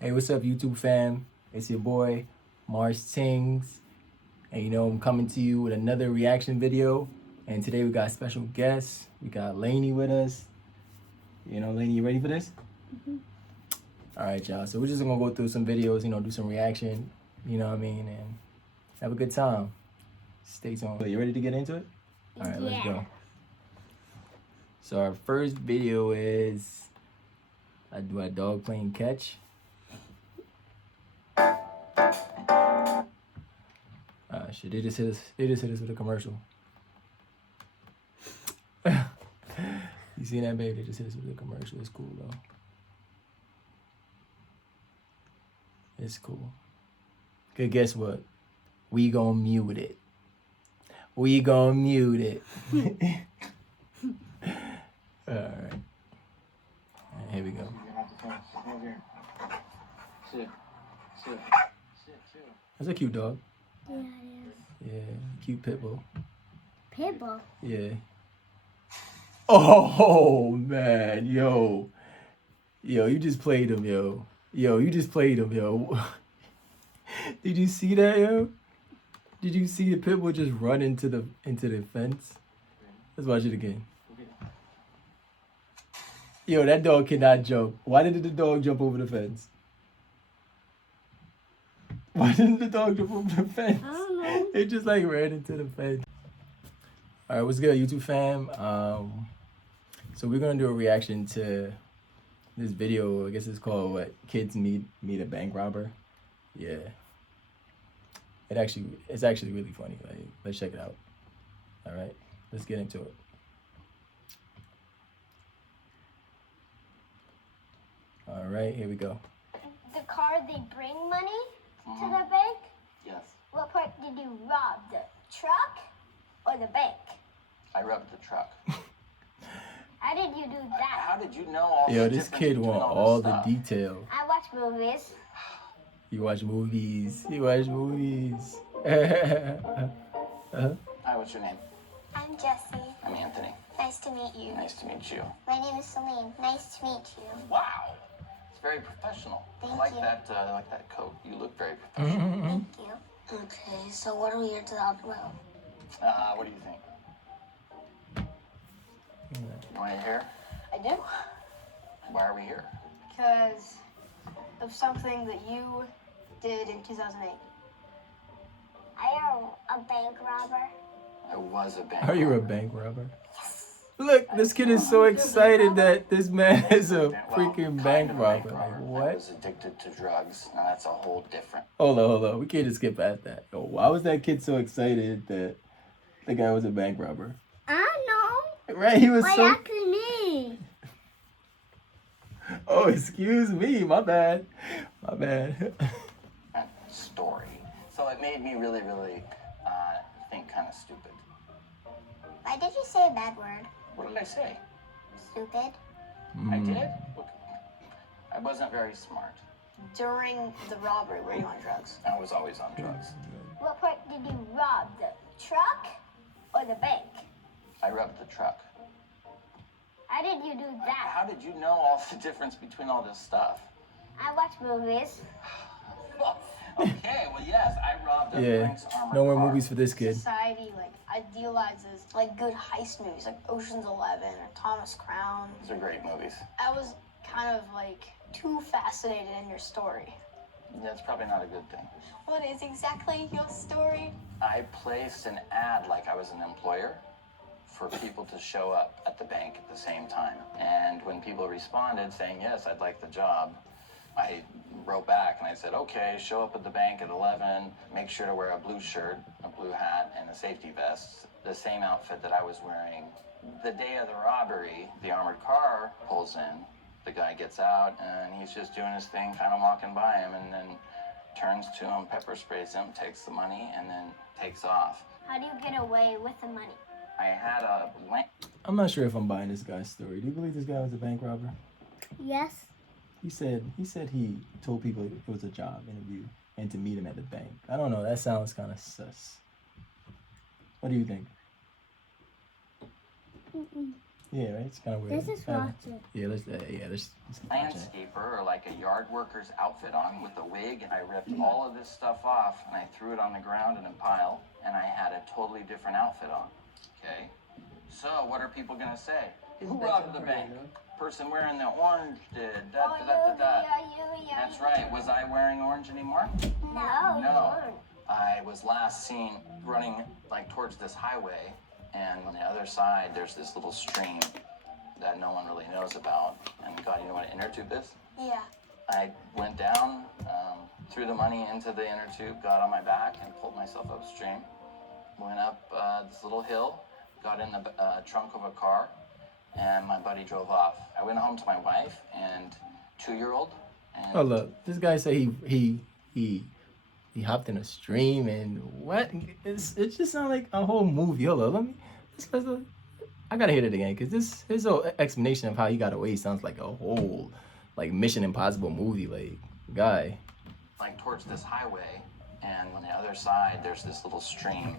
Hey, what's up, YouTube fam? It's your boy, Marz Ting. And you know, I'm coming to you with another reaction video. And today we got special guests. We got Lainey with us. You know, Lainey, you ready for this? All right, y'all. So we're just gonna go through some videos, you know, do some reaction, you know what I mean, and have a good time. Stay tuned. You ready to get into it? All right, let's go. So our first video is a dog playing catch. Shit, they just hit us with a commercial. You seen that, baby? They just hit us with a commercial. It's cool though. It's cool. Good, guess what? We gonna mute it. We gonna mute it. All right. Here we go. That's a cute dog. Yeah, it is. Yeah, cute pit bull. Pit bull? Yeah. Oh man, yo, you just played him, yo. You just played him, yo. Did you see that, yo? Did you see the pit bull just run into the fence? Let's watch it again. Yo, that dog cannot jump. Why did the dog jump over the fence? Why didn't the dog jump over the fence? I don't know. It just like ran into the fence. All right, what's good, YouTube fam? So we're gonna do a reaction to this video. I guess it's called what? Kids meet a bank robber. Yeah. It's actually really funny. Like, let's check it out. All right, let's get into it. All right, here we go. The car, they bring money to the bank? Yes. What part did you rob? The truck or the bank? I robbed the truck. How did you do that? How did you know all Yo, the this difference kid between want all all this the stuff? detail. I watch movies. You watch movies. You watch movies. Hi, what's your name? I'm Jessie. I'm Anthony. Nice to meet you. Nice to meet you. My name is Celine. Nice to meet you. Wow, it's very professional. Thank I like you. I like that coat. You look very professional. Thank you. Okay, so what are we here to talk about? What do you think? You want to hear? I do, Why are we here? because of something that you did in 2008. I am a bank robber. I was a bank Are you a robber. bank robber? Look, this kid is so excited that this man is a freaking bank robber. Like, I what? was addicted to drugs. Now that's a whole different. Hold on. We can't just skip past that. Yo, why was that kid so excited that the guy was a bank robber? I know. Right? He was Why so... asking me? Oh, excuse me. My bad. My bad. story. So it made me really, really think kind of stupid. Why did you say a bad word? What did I say? Stupid. I did? Look, I wasn't very smart. During the robbery, were you on drugs? I was always on drugs. What part did you rob? The truck or the bank? I robbed the truck. How did you do that? How did you know all the difference between all this stuff? I watch movies. Okay, well, yes, I robbed a Yeah. Brinks armored No more car. movies for this kid. Society idealizes good heist movies like Ocean's 11 or Thomas Crown. These are great movies. I was kind of too fascinated in your story. That's probably not a good thing. What is exactly your story? I placed an ad like I was an employer for people to show up at the bank at the same time. And when people responded saying, yes, I'd like the job, I wrote back and I said, okay, show up at the bank at 11, make sure to wear a blue shirt, a blue hat, and a safety vest, the same outfit that I was wearing. The day of the robbery, the armored car pulls in, the guy gets out, and he's just doing his thing, kind of walking by him, and then turns to him, pepper sprays him, takes the money, and then takes off. How do you get away with the money? I had a I'm not sure if I'm buying this guy's story. Do you believe this guy was a bank robber? Yes. He said he told people it was a job interview and to meet him at the bank. I don't know. That sounds kind of sus. What do you think? Yeah, right. It's kind of weird. Let's just watch it. Yeah, let's watch it. Landscaper or like a yard worker's outfit on with a wig, and I ripped all of this stuff off and I threw it on the ground in a pile, and I had a totally different outfit on. Okay, so what are people gonna say? Who robbed the bank? Person wearing the orange did. Da, da, da, da, da. That's right. Was I wearing orange anymore? No. No. I was last seen running like towards this highway, and on the other side there's this little stream that no one really knows about. And God, you know what an inner tube is? Yeah. I went down, threw the money into the inner tube, got on my back, and pulled myself upstream. Went up this little hill, got in the trunk of a car, and my buddy drove off. I went home to my wife and 2-year-old. And Oh look, this guy said he hopped in a stream and what? It just sounds like a whole movie. Hold on, I gotta hear it again because his whole explanation of how he got away sounds like a whole like Mission Impossible movie. Like guy. like towards this highway, and on the other side there's this little stream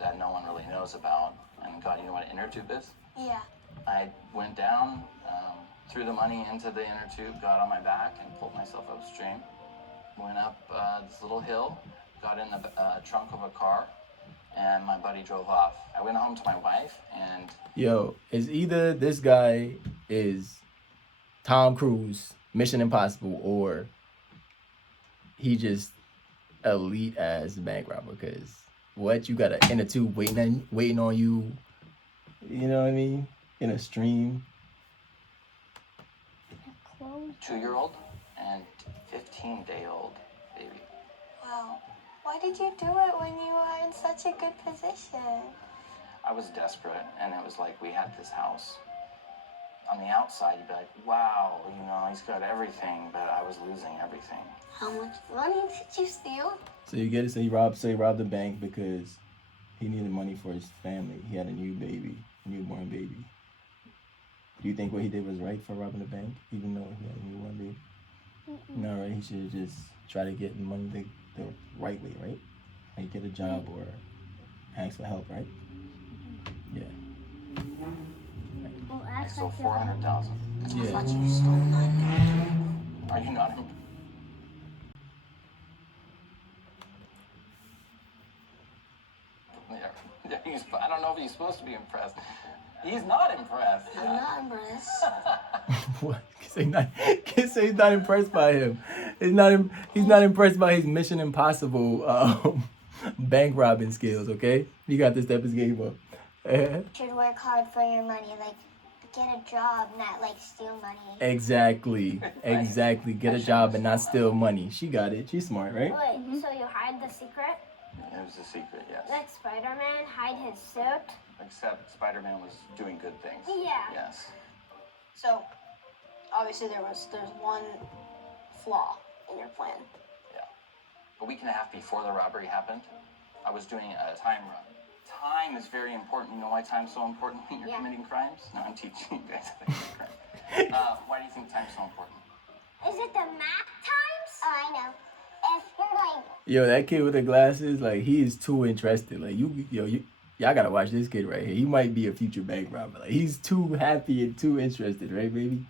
that no one really knows about. And God, you know what an inner tube is? Yeah. I went down, threw the money into the inner tube, got on my back, and pulled myself upstream. Went up this little hill, got in the trunk of a car, and my buddy drove off. I went home to my wife, and Yo, it's either this guy is Tom Cruise, Mission Impossible, or he just elite ass bank robber. Cause what, you got an inner tube waiting on you, you know what I mean, in a stream. 2-year-old and 15-day-old baby. Wow. Why did you do it when you were in such a good position? I was desperate, and it was like we had this house. On the outside, you'd be like, wow, you know, he's got everything, but I was losing everything. How much money did you steal? So you get it. So he robbed the bank because he needed money for his family. He had a newborn baby. Do you think what he did was right for robbing the bank, even though he had a newborn baby? No, right? He should have just tried to get the money the right way, right? Like get a job or ask for help, right? Yeah. Well, I act stole like 400,000. I Yeah. thought you stole mine. Are you not? Yeah. I don't know if he's supposed to be impressed. He's not impressed. I'm not impressed. What? Can't say he's not impressed by him. He's not impressed by his Mission Impossible bank robbing skills. Okay, you got to step his game up. you should work hard for your money, like get a job, not like steal money. Exactly. Get a job and not steal money. She got it. She's smart, right? Wait, so you hide the secret? It was a secret, yes. Let Spider-Man hide his suit? Except Spider-Man was doing good things. Yeah. Yes. So, obviously there's one flaw in your plan. Yeah. A week and a half before the robbery happened, I was doing a time run. Time is very important. You know why time's so important when you're Yeah. committing crimes? No, I'm teaching you guys how to commit crimes. Why do you think time's so important? Is it the math times? Oh, I know. If you're like, Yo, that kid with the glasses, like he is too interested. Like y'all gotta watch this kid right here. He might be a future bank robber. Like he's too happy and too interested, right, baby?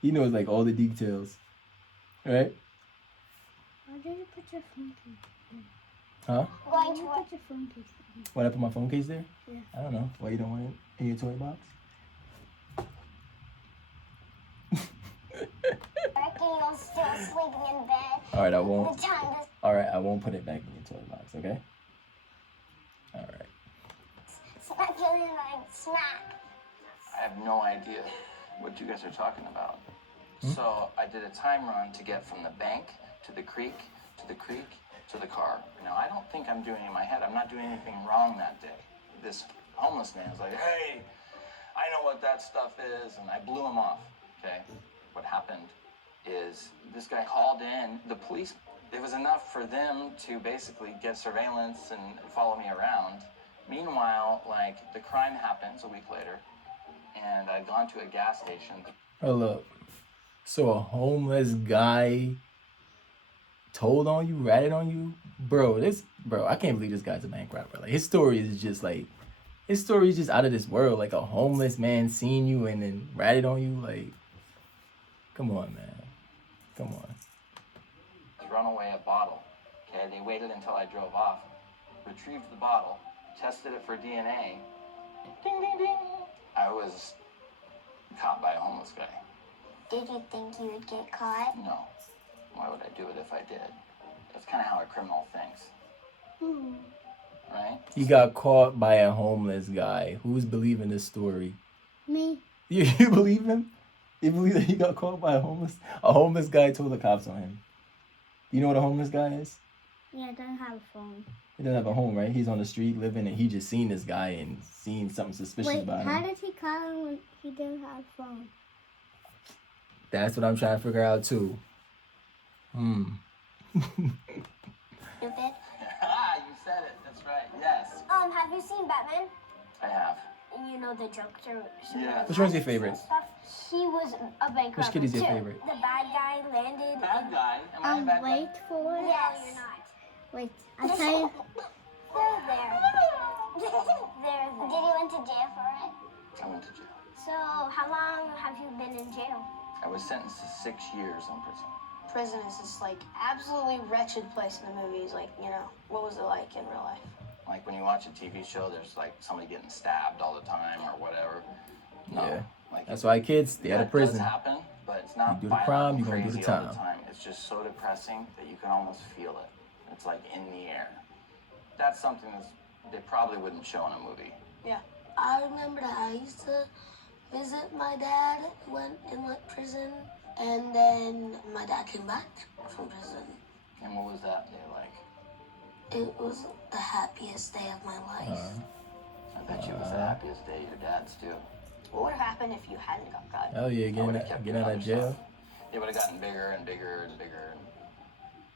He knows like all the details, right? why did you put your phone case there? Huh? Why did you put your phone case there? Why I put my phone case there? Yeah. I don't know. Why you don't want it in your toy box? Becky, you're still sleeping in bed. All right, I won't. The time is All right, I won't put it back in your toy box. Okay. All right. smack you in like smack. I have no idea what you guys are talking about. So I did a time run to get from the bank to the creek, to the creek, to the car. Now, I don't think I'm doing it in my head. I'm not doing anything wrong that day. This homeless man's like, hey, I know what that stuff is, and I blew him off, okay? What happened is this guy hauled in the police. It was enough for them to basically get surveillance and follow me around. Meanwhile, like, the crime happens a week later, and I'd gone to a gas station. Hold up. So a homeless guy told on you, ratted on you, bro. I can't believe this guy's a bank robber. Like his story is just like, his story is just out of this world. Like a homeless man seeing you and then ratted on you. Like, come on, man. Come on. Run away a bottle. Okay, they waited until I drove off, retrieved the bottle, tested it for DNA. Ding, ding, ding. I was caught by a homeless guy. Did you think you would get caught? No. Why would I do it if I did? That's kind of how a criminal thinks. Right? He got caught by a homeless guy. Who's believing this story? Me. You believe him? You believe that he got caught by a homeless guy told the cops on him. You know what a homeless guy is? Yeah, I don't have a phone. He doesn't have a home, right? He's on the street living, and he just seen this guy and seen something suspicious about how him. did he call him when he didn't have a phone? That's what I'm trying to figure out too. Stupid. You said it. That's right. Yes. Have you seen Batman? I have. You know the Joker. Yeah. Which one's your favorite? He was a bank Which robber. kid is your too. favorite? The bad guy landed. Bad guy? Am I a bad guy? Wait for it. No, you're not. Wait, I'll tell you. They're there. They're there. Did you went to jail for it? I went to jail. So, how long have you been in jail? I was sentenced to 6 years in prison. Prison is this like absolutely wretched place in the movies. Like, you know, what was it like in real life? Like when you watch a TV show, there's like somebody getting stabbed all the time or whatever. No. Yeah. Like, That's why kids stay out of prison. It does happen, but it's not You do the violent crime, and you're gonna do the crazy all time. the time. It's just so depressing that you can almost feel it. It's like in the air. That's something they probably wouldn't show in a movie. Yeah. I remember that I used to visit my dad when in like prison, and then my dad came back from prison. And what was that day like? It was the happiest day of my life. I bet you it was the happiest day your dad's too. What would happen if you hadn't got caught? Hell yeah, I would've kept getting out doing of other jail. stuff. It would have gotten bigger and bigger and bigger.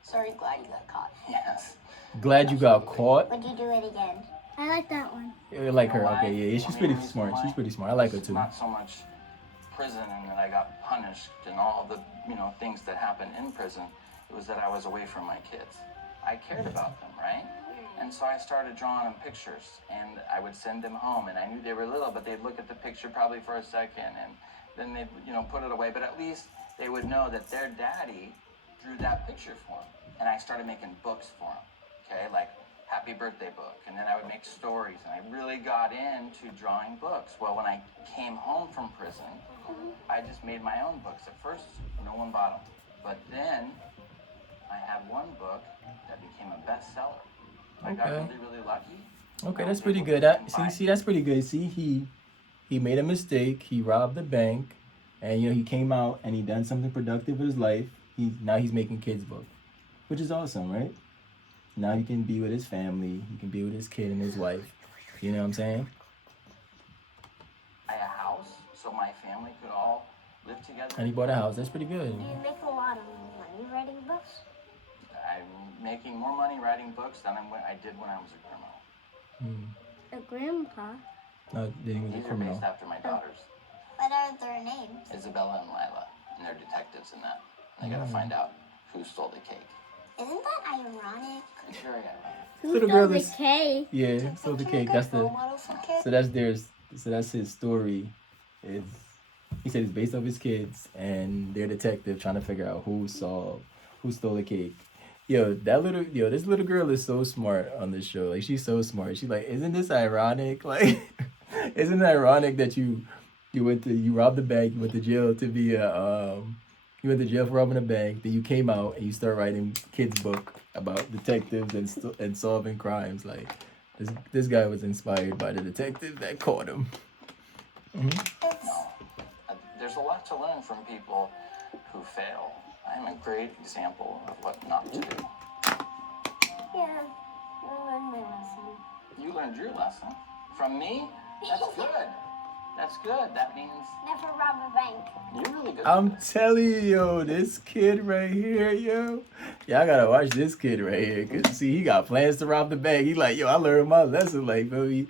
So are you glad you got caught? Yes. Glad you got caught. Would you do it again? I like that one. You like her? Why? Okay, yeah, she's I mean, pretty the reason smart. why She's pretty smart. I like her it's too. Not so much prison and that I got punished and all the things that happen in prison. It was that I was away from my kids. I cared about them, right? And so I started drawing them pictures, and I would send them home. And I knew they were little, but they'd look at the picture probably for a second, and then they'd put it away. But at least they would know that their daddy drew that picture for them. And I started making books for them. Okay, like happy birthday book, and then I would make stories, and I really got into drawing books. Well, when I came home from prison, I just made my own books. At first, no one bought them, but then I had one book that became a bestseller. I got Okay. really, really lucky. Okay, I that's was pretty able good. to buy- See, that's pretty good. See, he made a mistake. He robbed the bank, and he came out and he done something productive with his life. Now he's making kids books, which is awesome, right? Now he can be with his family. He can be with his kid and his wife. You know what I'm saying? I had a house, so my family could all live together. And he bought a house. That's pretty good. Do you make a lot of money writing books? I'm making more money writing books than I did when I was a criminal. A grandpa. No, then he was a These are criminal. based after my daughters, What are their names? Isabella and Lila, and they're detectives in that. They gotta find out who stole the cake. Isn't that ironic? It's very ironic. Who Little stole girl the is- cake? Yeah, so the cake. That's the. So that's his story. He said it's based off his kids, and they're detective trying to figure out who stole the cake. This little girl is so smart on this show. Like, she's so smart. She's like, isn't this ironic? Like, isn't it ironic that you robbed the bank, you went to jail to be you went to jail for robbing a bank, then you came out and you start writing kids book about detectives and solving crimes. Like, this guy was inspired by the detective that caught him. No. There's a lot to learn from people who fail. I'm a great example of what not to do. Yeah, I learned my lesson. You learned your lesson. From me? That's good. That's good. That means Never rob a bank. you're really good. I'm telling you, yo, this kid right here, yo. Y'all gotta watch this kid right here. Cause see, he got plans to rob the bank. He like, yo, I learned my lesson, like, baby.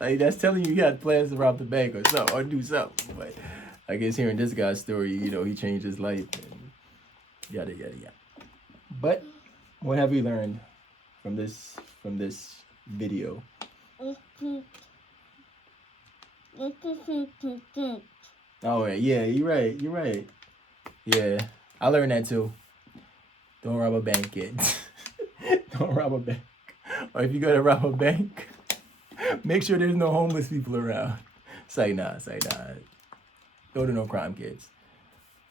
Like, that's telling you he had plans to rob the bank or something, or do something. But I guess hearing this guy's story, he changed his life and yada yada yada. But what have we learned from this video? Oh yeah, you're right. You're right. Yeah, I learned that too. Don't rob a bank, kids. Don't rob a bank. Or if you go to rob a bank, make sure there's no homeless people around. Say nah. Don't do no crime, kids.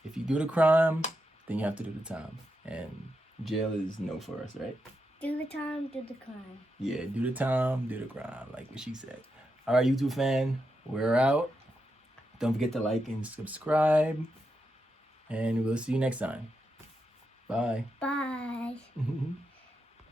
If you do the crime, then you have to do the time. And jail is no for us, right? Do the time, do the crime. Yeah, do the time, do the crime, like what she said. All right, YouTube fan, we're out. Don't forget to like and subscribe. And we'll see you next time. Bye. Bye.